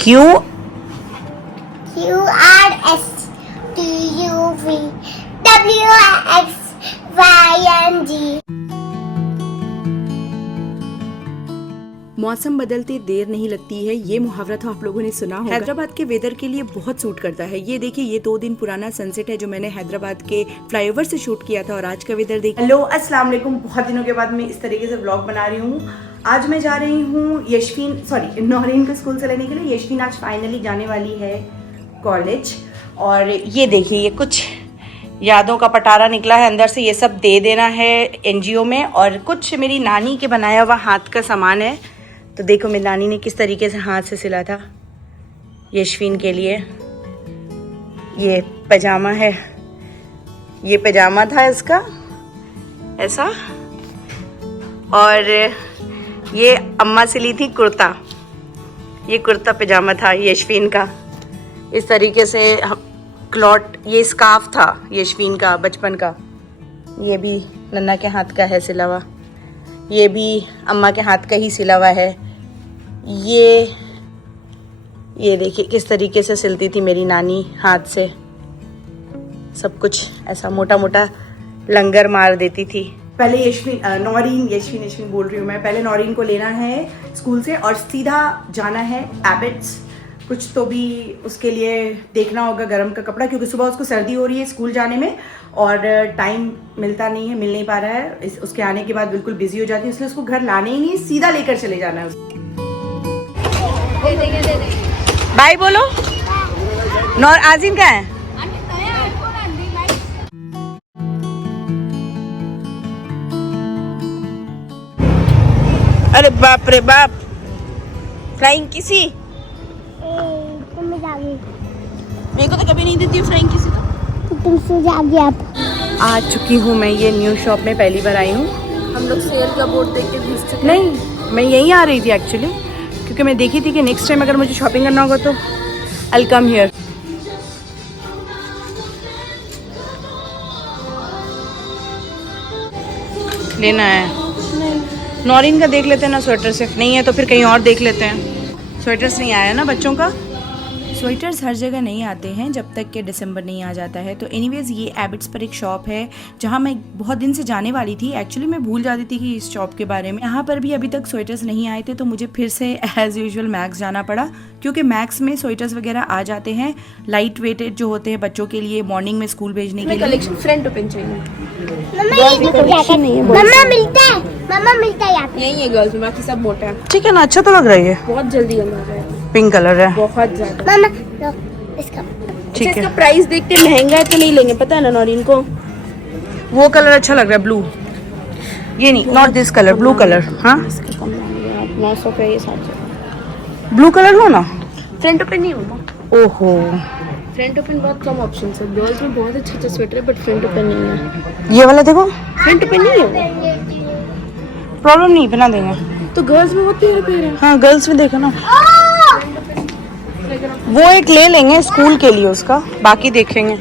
Q QRSTUVWXYZ। मौसम बदलते देर नहीं लगती है, ये मुहावरा तो आप लोगों ने सुना होगा। हैदराबाद के वेदर के लिए बहुत सूट करता है। ये देखिए, ये 2 दिन पुराना सनसेट है जो मैंने हैदराबाद के फ्लाईओवर से शूट किया था, और आज का वेदर देखिए। हेलो अस्सलाम वालेकुम। बहुत दिनों के बाद मैं इस तरीके से व्लॉग बना रही हूँ। आज मैं जा रही हूँ नौरीन को स्कूल से लेने के लिए। यशवीन आज फाइनली जाने वाली है कॉलेज। और ये देखिए, ये कुछ यादों का पटारा निकला है अंदर से। ये सब दे देना है NGO में। और कुछ मेरी नानी के बनाया हुआ हाथ का सामान है। तो देखो मेरी नानी ने किस तरीके से हाथ से सिला था यशवीन के लिए। ये पजामा है, ये पजामा था इसका ऐसा। और ये अम्मा से ली थी कुर्ता, ये कुर्ता पजामा था यशवीन का। इस तरीके से क्लॉट, ये स्कार्फ था यशवीन का बचपन का। ये भी नन्ना के हाथ का है सिला हुआ। ये भी अम्मा के हाथ का ही सिला हुआ है। ये देखिए किस तरीके से सिलती थी मेरी नानी हाथ से। सब कुछ ऐसा मोटा मोटा लंगर मार देती थी। पहले यशवीन बोल रही हूँ मैं। पहले नौरीन को लेना है स्कूल से और सीधा जाना है एबिट्स। कुछ तो भी उसके लिए देखना होगा, गर्म का कपड़ा, क्योंकि सुबह उसको सर्दी हो रही है स्कूल जाने में और टाइम मिल नहीं पा रहा है। उसके आने के बाद बिल्कुल बिजी हो जाती है, इसलिए उसको घर लाने ही नहीं, सीधा लेकर चले जाना है। बाय बोलो। नौर आजिन का है। अरे बाप रे बाप, फ्लाइंग किसी। मेरे को तो कभी नहीं देती फ्लाइंग किसी। तो तुमसे जागी आप। आ चुकी हूँ मैं ये न्यू शॉप में, पहली बार आई हूँ। हम लोग सेल का बोर्ड देख के भेज चुके। नहीं, मैं यहीं आ रही थी एक्चुअली, क्योंकि मैं देखी थी कि नेक्स्ट टाइम अगर मुझे शॉपिंग करना होगा तो आई कम हियर। लेना है नौरीन का, देख लेते हैं ना स्वेटर। सिर्फ नहीं है तो फिर कहीं और देख लेते हैं। स्वेटर्स नहीं आया ना बच्चों का। स्वेटर्स हर जगह नहीं आते हैं जब तक कि दिसंबर नहीं आ जाता है। तो एनीवेज ये एबिट्स पर एक शॉप है जहाँ मैं बहुत दिन से जाने वाली थी। एक्चुअली मैं भूल जाती थी कि इस शॉप के बारे में। यहाँ पर भी अभी तक स्वेटर्स नहीं आए थे, तो मुझे फिर से एज यूजुअल मैक्स जाना पड़ा, क्योंकि मैक्स में स्वेटर्स वगैरह आ जाते हैं लाइट वेटेड जो होते हैं बच्चों के लिए मॉर्निंग में स्कूल भेजने के लिए। कलेक्शन फ्रंट ओपन चाहिए। मम्मा मिलता है यहाँ पे। यही है गर्ल्स में, बाकी सब मोटा है। ठीक है ना, अच्छा तो लग रहा है। ये बहुत जल्दी गंदा है, पिंक कलर है, बहुत ज्यादा। मम्मा लो इसका। ठीक है। इसका प्राइस देखते महंगा है तो नहीं लेंगे, पता है ना नौरीन को। वो कलर अच्छा लग रहा है, ब्लू। ये नहीं, not this colour, blue colour. हाँ 900 का ये 700। ब्लू कलर लो ना। फ्रंट ओपन नहीं होगा। ओहो, फ्रंट ओपन बहुत कम ऑप्शन है। गर्ल्स में बहुत अच्छे स्वेटर है, बट फ्रंट ओपन नहीं है। ये वाला देखो, फ्रंट ओपन नहीं है। प्रॉब्लम नहीं, बना देंगे। तो गर्ल्स में बहुत प्यारे प्यारे हैं। हाँ गर्ल्स में देखो ना, वो एक ले लेंगे स्कूल के लिए उसका, बाकी देखेंगे।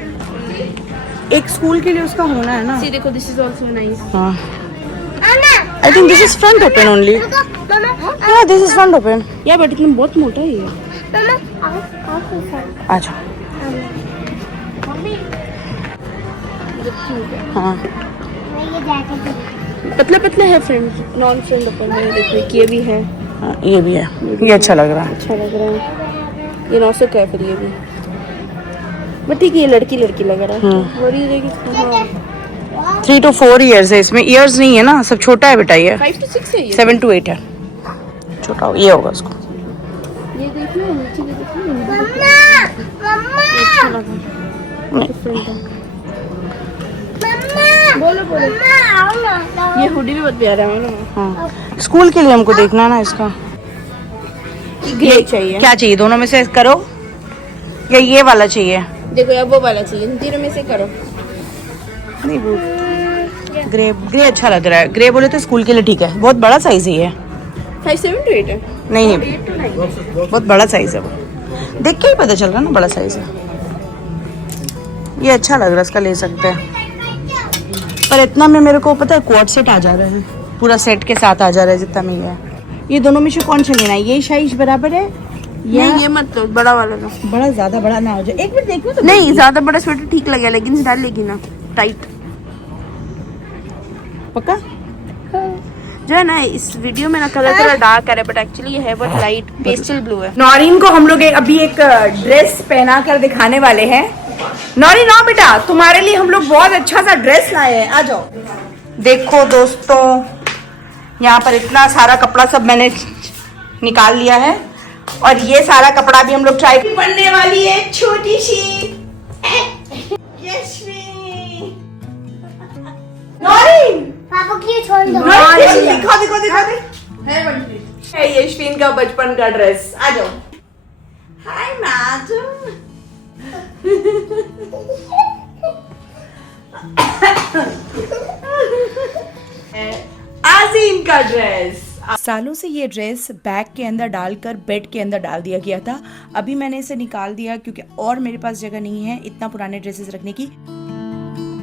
एक स्कूल के लिए उसका होना है ना। सी देखो, दिस इज आल्सो नाइस। हाँ, I think this is front open only. Yeah this is front open. Yeah but इतना बहुत मोटा है ये। अच्छा हाँ, पतला पतला है फ्रंट, नॉन फ्रंट ओपन है। देखो ये भी है। हाँ, ये भी है, ये अच्छा लग रहा है। अच्छा लग रहा है। ये 900 का है फिर ये भी, बट ठीक है, ये लड़की लग रहा है। और ये देखिए 3 to 4 years है इसमें। ईयर्स नहीं है ना, सब छोटा है बेटा। ये 5 to 6 है ये। 7 to 8 है, छोटा हो ये होगा उसको। ये देखिए नीचे देखिए। मम्मा अच्छा लगा। डिफरेंट है। बोलो मम्मा ये हुडी भी बहुत प्यारा है ना। हाँ, स्कूल के लिए हमको देखना है ना इसका। ग्रे चाहिए। क्या चाहिए, दोनों में से करो, या ये वाला चाहिए? देखो यार वो वाला चाहिए, तीनों में से करो। नहीं, वो ग्रे अच्छा लग रहा है। ग्रे बोले तो स्कूल के लिए ठीक है। बहुत बड़ा साइज ही है। 5 7 to 8 है। नहीं 8 to 9। बहुत बड़ा साइज है वो, देख के ही पता चल रहा है ना बड़ा साइज है। ये अच्छा लग रहा है, इसका ले सकते हैं। पर इतना में मेरे को पता है क्वाड सेट आ जा रहा है, पूरा सेट के साथ आ जा रहा है जितना में है। ये दोनों में से कौन सा लेना है? ये साइज बराबर है नहीं ये मत लो, बड़ा वाला लो। बड़ा ज्यादा बड़ा ना हो जाए। एक मिनट देखो तो। नहीं ज्यादा बड़ा स्वेटर ठीक लगेगा लेकिन डाल लेगी ना टाइट। पक्का? जो है ना इस वीडियो में ना कलर थोड़ा डार्क है बट एक्चुअली ये है बहुत लाइट पेस्टल ब्लू है। नौरीन को हम लोग अभी एक ड्रेस पहना कर दिखाने वाले हैं। नौरीन आओ बेटा, तुम्हारे लिए हम लोग बहुत अच्छा सा ड्रेस लाए हैं, आ जाओ। देखो दोस्तों, यहाँ पर इतना सारा कपड़ा सब मैंने निकाल लिया है और ये सारा कपड़ा भी हम लोग ट्राई बनने वाली है। छोटी सी यशवी, नौरीन पापा क्यों छोड़ दो? दिखा दिखा दिखा दे। है यशवीन का बचपन का ड्रेस, आ जाओ। Hi madam. आज़ीन का ड्रेस। सालों से ये ड्रेस बैग के अंदर डालकर बेड के अंदर डाल दिया गया था। अभी मैंने इसे निकाल दिया क्योंकि और मेरे पास जगह नहीं है इतना पुराने ड्रेसेस रखने की।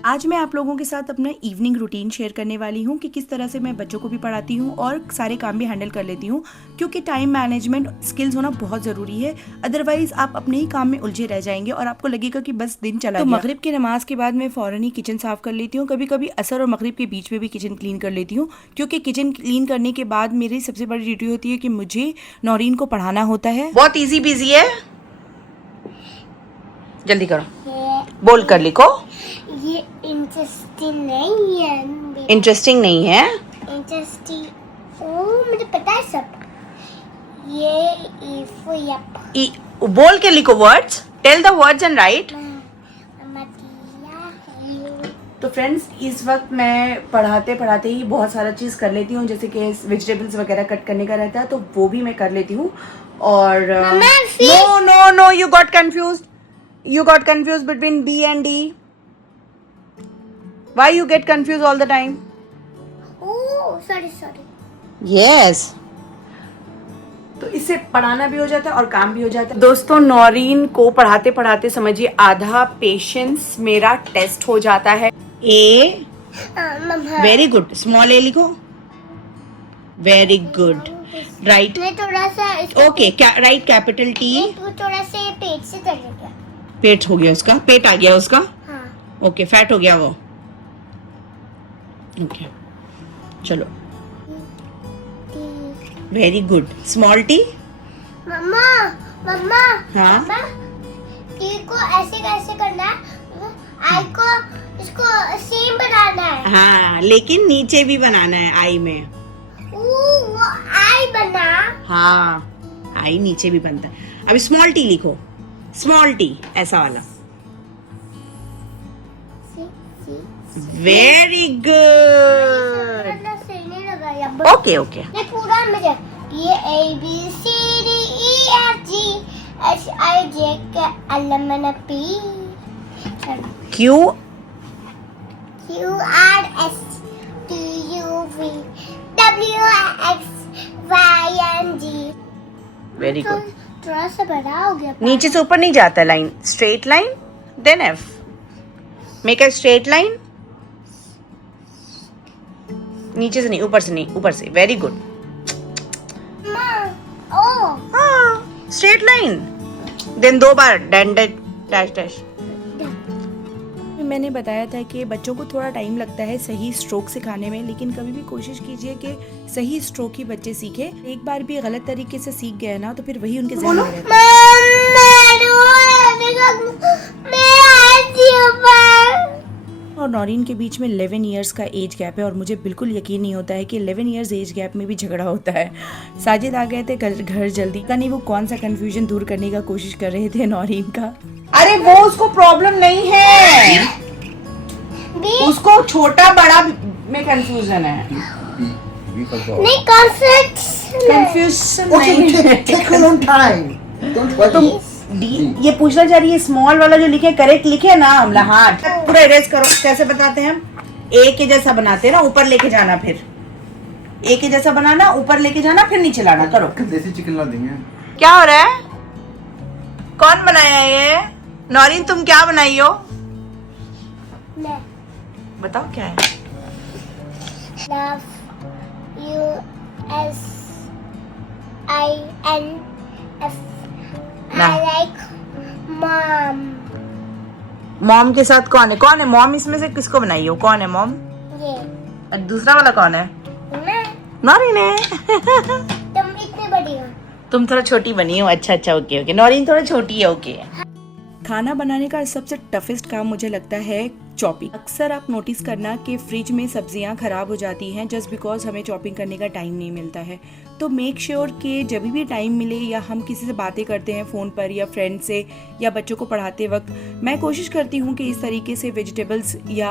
आज मैं आप लोगों के साथ अपना इवनिंग रूटीन शेयर करने वाली हूँ कि किस तरह से मैं बच्चों को भी पढ़ाती हूँ और सारे काम भी हैंडल कर लेती हूँ, क्योंकि टाइम मैनेजमेंट स्किल्स होना बहुत ज़रूरी है। अदरवाइज आप अपने ही काम में उलझे रह जाएंगे और आपको लगेगा कि बस दिन चला गया। तो मगरिब की नमाज के बाद मैं फ़ौरन ही किचन साफ़ कर लेती हूँ। कभी कभी असर और मगरिब के बीच में भी किचन क्लीन कर लेती हूँ, क्योंकि किचन क्लीन करने के बाद मेरी सबसे बड़ी ड्यूटी होती है कि मुझे नौरीन को पढ़ाना होता है। बहुत ईजी बिजी है, जल्दी करो, बोल कर लिखो। ये इंटरेस्टिंग नहीं है। इंटरेस्टिंग नहीं है? इंटरेस्टिंग, ओ मुझे पता है सब। ये बोल के लिखो words, tell the words and write. तो फ्रेंड्स, इस वक्त मैं पढ़ाते पढ़ाते ही बहुत सारा चीज़ कर लेती हूँ, जैसे कि वेजिटेबल्स वगैरह कट करने का रहता है तो वो भी मैं कर लेती हूँ। और no no no, you got confuse between B and D. Why you get confused all the time? Oh, sorry. Yes. तो इससे पढ़ाना भी हो जाता है और काम भी हो जाता है। दोस्तों, नौरीन को पढ़ाते पढ़ाते समझिए आधा पेशेंस मेरा टेस्ट हो जाता है। ए, वेरी गुड, स्मॉल ए लिखो, वेरी गुड, राइट। मैं थोड़ा सा ओके, राइट कैपिटल टी। थोड़ा से पेट से कर गया। पेट हो गया उसका, पेट आ गया उसका। हाँ। ओके, फैट हो गया वो। ओके, चलो, वेरी गुड, स्मॉल टी। मम्मा हाँ? मम्मा, टी को ऐसे कैसे करना है? आई को इसको सेम बनाना है। हाँ, लेकिन नीचे भी बनाना है आई में। वो आई बना। हाँ, आई नीचे भी बनता है। अभी स्मॉल टी लिखो, स्मॉल टी ऐसा वाला। Very good. ओके ओके, पूरा मुझे ये A B C D E F G H I J K L M N O P Q R S T U V W X Y and Z। Very good. थोड़ा सा बड़ा हो गया। नीचे से ऊपर नहीं जाता line, straight line, then F, make a straight line. नीचे से नहीं, ऊपर से नहीं, ऊपर से। Very good. हाँ, स्ट्रेट लाइन, देन 2 बार डैश डैश। मैंने बताया था कि बच्चों को थोड़ा टाइम लगता है सही स्ट्रोक सिखाने में, लेकिन कभी भी कोशिश कीजिए कि सही स्ट्रोक ही बच्चे सीखे। एक बार भी गलत तरीके से सीख गए ना तो फिर वही उनके ज़हन में रहता है। और नौरीन के बीच में 11 इयर्स का एज गैप है और मुझे बिल्कुल यकीन नहीं होता है कि 11 इयर्स एज गैप में भी झगड़ा होता है। साजिद आ गए थे घर जल्दी, पता नहीं वो कौन सा कंफ्यूजन दूर करने का कोशिश कर रहे थे नौरीन का। अरे वो उसको प्रॉब्लम नहीं है, उसको छोटा बड़ा में कंफ्यूजन है। नहीं, कंफ्यूजन नहीं। डी, ये पूछना चाह रही है स्मॉल वाला जो लिखे करेक्ट लिखे ना हमला। हाँ, पूरा इरेज करो। कैसे बताते हैं हम? ए के जैसा बनाते हैं ना, ऊपर लेके जाना, फिर ए के जैसा बनाना, ऊपर लेके जाना, फिर नीचे लाना। करो। देसी चिकन ला देंगे। क्या हो रहा है? कौन बनाया ये? नौरीन तुम क्या बनाई हो? मैं बताओ क्या है? love U S I N F ना। I like mom. मॉम के साथ कौन है मॉम? इसमें से किसको बनाई हो? कौन है मॉम? ये और दूसरा वाला कौन है? मैं। नौरीन है। तुम इतनी बड़ी हो। तुम थोड़ा छोटी बनी हो। अच्छा ओके। नौरीन थोड़ा छोटी है। ओके। खाना बनाने का सबसे टफेस्ट काम मुझे लगता है चॉपिंग। अक्सर आप नोटिस करना कि फ्रिज में सब्जियां खराब हो जाती हैं जस्ट बिकॉज हमें चॉपिंग करने का टाइम नहीं मिलता है। तो मेक श्योर कि जब भी टाइम मिले या हम किसी से बातें करते हैं फ़ोन पर या फ्रेंड से या बच्चों को पढ़ाते वक्त, मैं कोशिश करती हूँ कि इस तरीके से वेजिटेबल्स या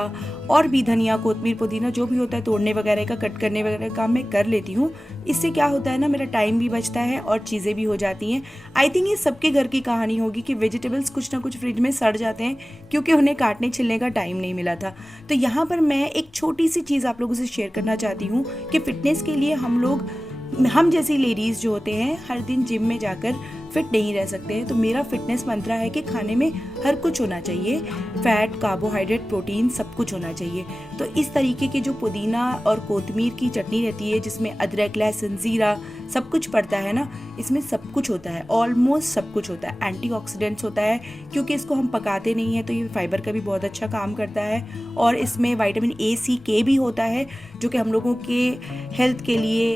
और भी धनिया कोतमीर पुदीना जो भी होता है तोड़ने वगैरह का कट करने वगैरह का काम मैं कर लेती हूँ। इससे क्या होता है ना, मेरा टाइम भी बचता है और चीज़ें भी हो जाती हैं। आई थिंक ये सबके घर की कहानी होगी कि वेजिटेबल्स कुछ ना कुछ फ्रिज में सड़ जाते हैं क्योंकि उन्हें काटने छिलने का टाइम नहीं मिला था। तो यहाँ पर मैं एक छोटी सी चीज़ आप लोगों से शेयर करना चाहती हूँ कि फिटनेस के लिए हम जैसी लेडीज़ जो होते हैं हर दिन जिम में जाकर फिट नहीं रह सकते हैं। तो मेरा फिटनेस मंत्र है कि खाने में हर कुछ होना चाहिए, फैट, कार्बोहाइड्रेट, प्रोटीन, सब कुछ होना चाहिए। तो इस तरीके के जो पुदीना और कोतमीर की चटनी रहती है जिसमें अदरक, लहसुन, जीरा सब कुछ पड़ता है ना, इसमें सब कुछ होता है, ऑलमोस्ट सब कुछ होता है। एंटीऑक्सीडेंट्स होता है क्योंकि इसको हम पकाते नहीं हैं तो ये फाइबर का भी बहुत अच्छा काम करता है। और इसमें विटामिन ए, सी, के भी होता है जो कि हम लोगों के हेल्थ के लिए,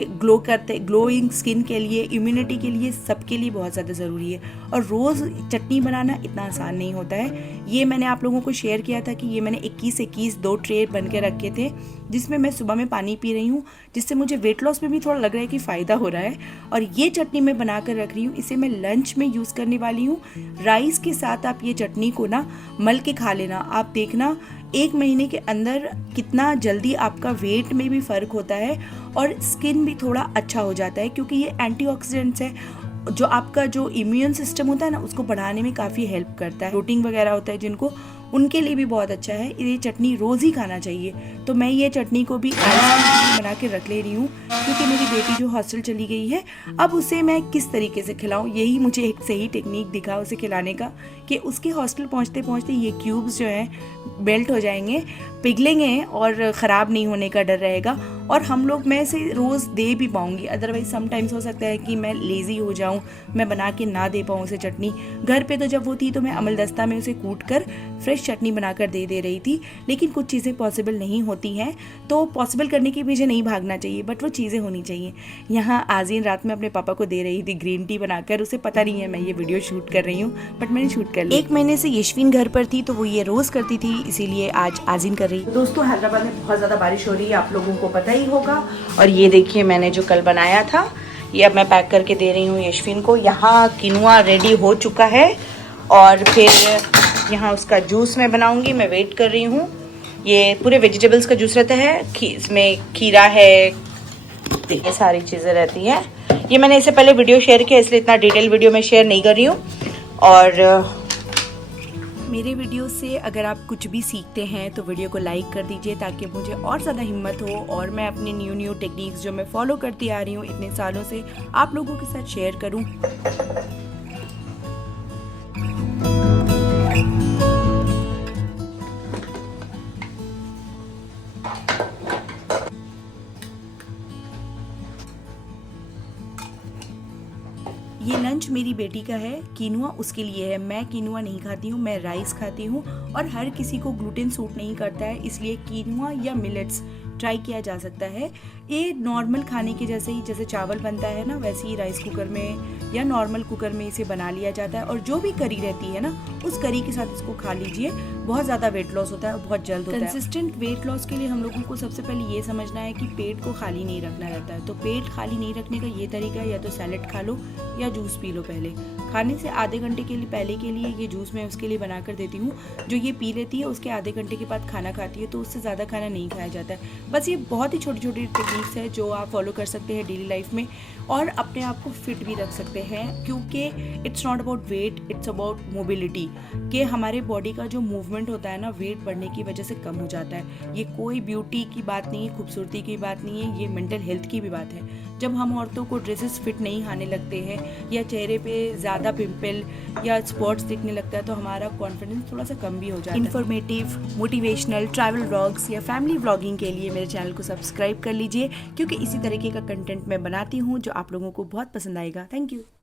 ग्लोइंग स्किन के लिए, इम्यूनिटी के लिए, सबके लिए बहुत ज़्यादा ज़रूरी है। और रोज़ चटनी बनाना इतना आसान नहीं होता है। ये मैंने आप लोगों को शेयर किया था कि ये मैंने 21 2 ट्रे बन के रखे थे जिसमें मैं सुबह में पानी पी रही हूँ, जिससे मुझे वेट लॉस में भी थोड़ा लग रहा है कि फ़ायदा हो रहा है। और ये चटनी मैं बना कर रख रही हूँ, इसे मैं लंच में यूज़ करने वाली हूँ। राइस के साथ आप ये चटनी को ना मल के खा लेना, आप देखना 1 महीने के अंदर कितना जल्दी आपका वेट में भी फ़र्क होता है और स्किन भी थोड़ा अच्छा हो जाता है क्योंकि ये एंटीऑक्सीडेंट्स है जो आपका जो इम्यून सिस्टम होता है ना उसको बढ़ाने में काफ़ी हेल्प करता है। प्रोटीन वगैरह होता है जिनको, उनके लिए भी बहुत अच्छा है। ये चटनी रोज़ ही खाना चाहिए। तो मैं ये चटनी को भी बना के रख ले रही हूँ क्योंकि मेरी बेटी जो हॉस्टल चली गई है अब उसे मैं किस तरीके से खिलाऊँ, यही मुझे एक सही टेक्निक दिखा उसे खिलाने का कि उसके हॉस्टल पहुँचते पहुँचते ये क्यूब्स जो हैं मेल्ट हो जाएंगे, पिघलेंगे और ख़राब नहीं होने का डर रहेगा और मैं इसे रोज़ दे भी पाऊँगी। अदरवाइज़ समटाइम्स हो सकता है कि मैं लेज़ी हो जाऊँ, मैं बना के ना दे पाऊँ उसे चटनी। घर पे तो जब वो थी तो मैं अमलदस्ता में उसे कूट कर फ्रेश चटनी बनाकर दे रही थी, लेकिन कुछ चीज़ें पॉसिबल नहीं होती हैं तो पॉसिबल करने के पीछे नहीं भागना चाहिए, बट वो चीज़ें होनी चाहिए। यहाँ आज़ीन रात में अपने पापा को दे रही थी ग्रीन टी बनाकर, उसे पता नहीं है मैं ये वीडियो शूट कर रही हूँ बट मैंने शूट कर लिया। 1 महीने से यशविन घर पर थी तो वो ये रोज़ करती थी, इसीलिए आज आज़ीन कर रही है। दोस्तों हैदराबाद में बहुत ज़्यादा बारिश हो रही है, आप लोगों को पता ही होगा। और ये देखिए मैंने जो कल बनाया था ये अब मैं पैक करके दे रही हूँ यशविन को। यहाँ किनुआ रेडी हो चुका है और फिर यहाँ उसका जूस मैं बनाऊंगी, मैं वेट कर रही हूँ। ये पूरे वेजिटेबल्स का जूस रहता है, इसमें खीरा है, ये सारी चीज़ें रहती हैं। ये मैंने इससे पहले वीडियो शेयर किया इसलिए इतना डिटेल वीडियो में शेयर नहीं कर रही हूँ। और मेरे वीडियो से अगर आप कुछ भी सीखते हैं तो वीडियो को लाइक कर दीजिए ताकि मुझे और ज़्यादा हिम्मत हो और मैं अपनी न्यू टेक्निक्स जो मैं फॉलो करती आ रही हूँ इतने सालों से आप लोगों के साथ शेयर करूँ। ये लंच मेरी बेटी का है, कीनुआ उसके लिए है। मैं कीनुआ नहीं खाती हूँ, मैं राइस खाती हूँ और हर किसी को ग्लूटेन सूट नहीं करता है, इसलिए कीनुआ या मिलेट्स ट्राई किया जा सकता है। ये नॉर्मल खाने के जैसे ही, जैसे चावल बनता है ना वैसे ही राइस कुकर में या नॉर्मल कुकर में इसे बना लिया जाता है और जो भी करी रहती है ना उस करी के साथ इसको खा लीजिए। बहुत ज़्यादा वेट लॉस होता है और बहुत जल्द होता है। कंसिस्टेंट वेट लॉस के लिए हम लोगों को सबसे पहले ये समझना है कि पेट को खाली नहीं रखना रहता है। तो पेट खाली नहीं रखने का ये तरीका है, या तो सैलेड खा लो या जूस पी लो। पहले खाने से आधे घंटे के लिए पहले के लिए ये जूस मैं उसके लिए बना कर देती हूँ। जो ये पी लेती है उसके आधे घंटे के बाद खाना खाती है, तो उससे ज़्यादा खाना नहीं खाया जाता है। बस ये बहुत ही छोटी छोटी टेक्निक्स है जो आप फॉलो कर सकते हैं डेली लाइफ में और अपने आप को फिट भी रख सकते हैं, क्योंकि it's not about wait, it's about mobility. कि हमारे बॉडी का जो मूवमेंट होता है ना वेट बढ़ने की वजह से कम हो जाता है। ये कोई ब्यूटी की बात नहीं है, खूबसूरती की बात नहीं है, ये मेंटल हेल्थ की भी बात है। जब हम औरतों को ड्रेसेस फिट नहीं आने लगते हैं या चेहरे पे ज़्यादा पिंपल या स्पॉट्स दिखने लगता है तो हमारा कॉन्फिडेंस थोड़ा सा कम भी हो जाता है। इन्फॉर्मेटिव, मोटिवेशनल, ट्रैवल व्लॉग्स या फैमिली व्लॉगिंग के लिए मेरे चैनल को सब्सक्राइब कर लीजिए, क्योंकि इसी तरीके का कंटेंट मैं बनाती हूँ जो आप लोगों को बहुत पसंद आएगा। Thank you.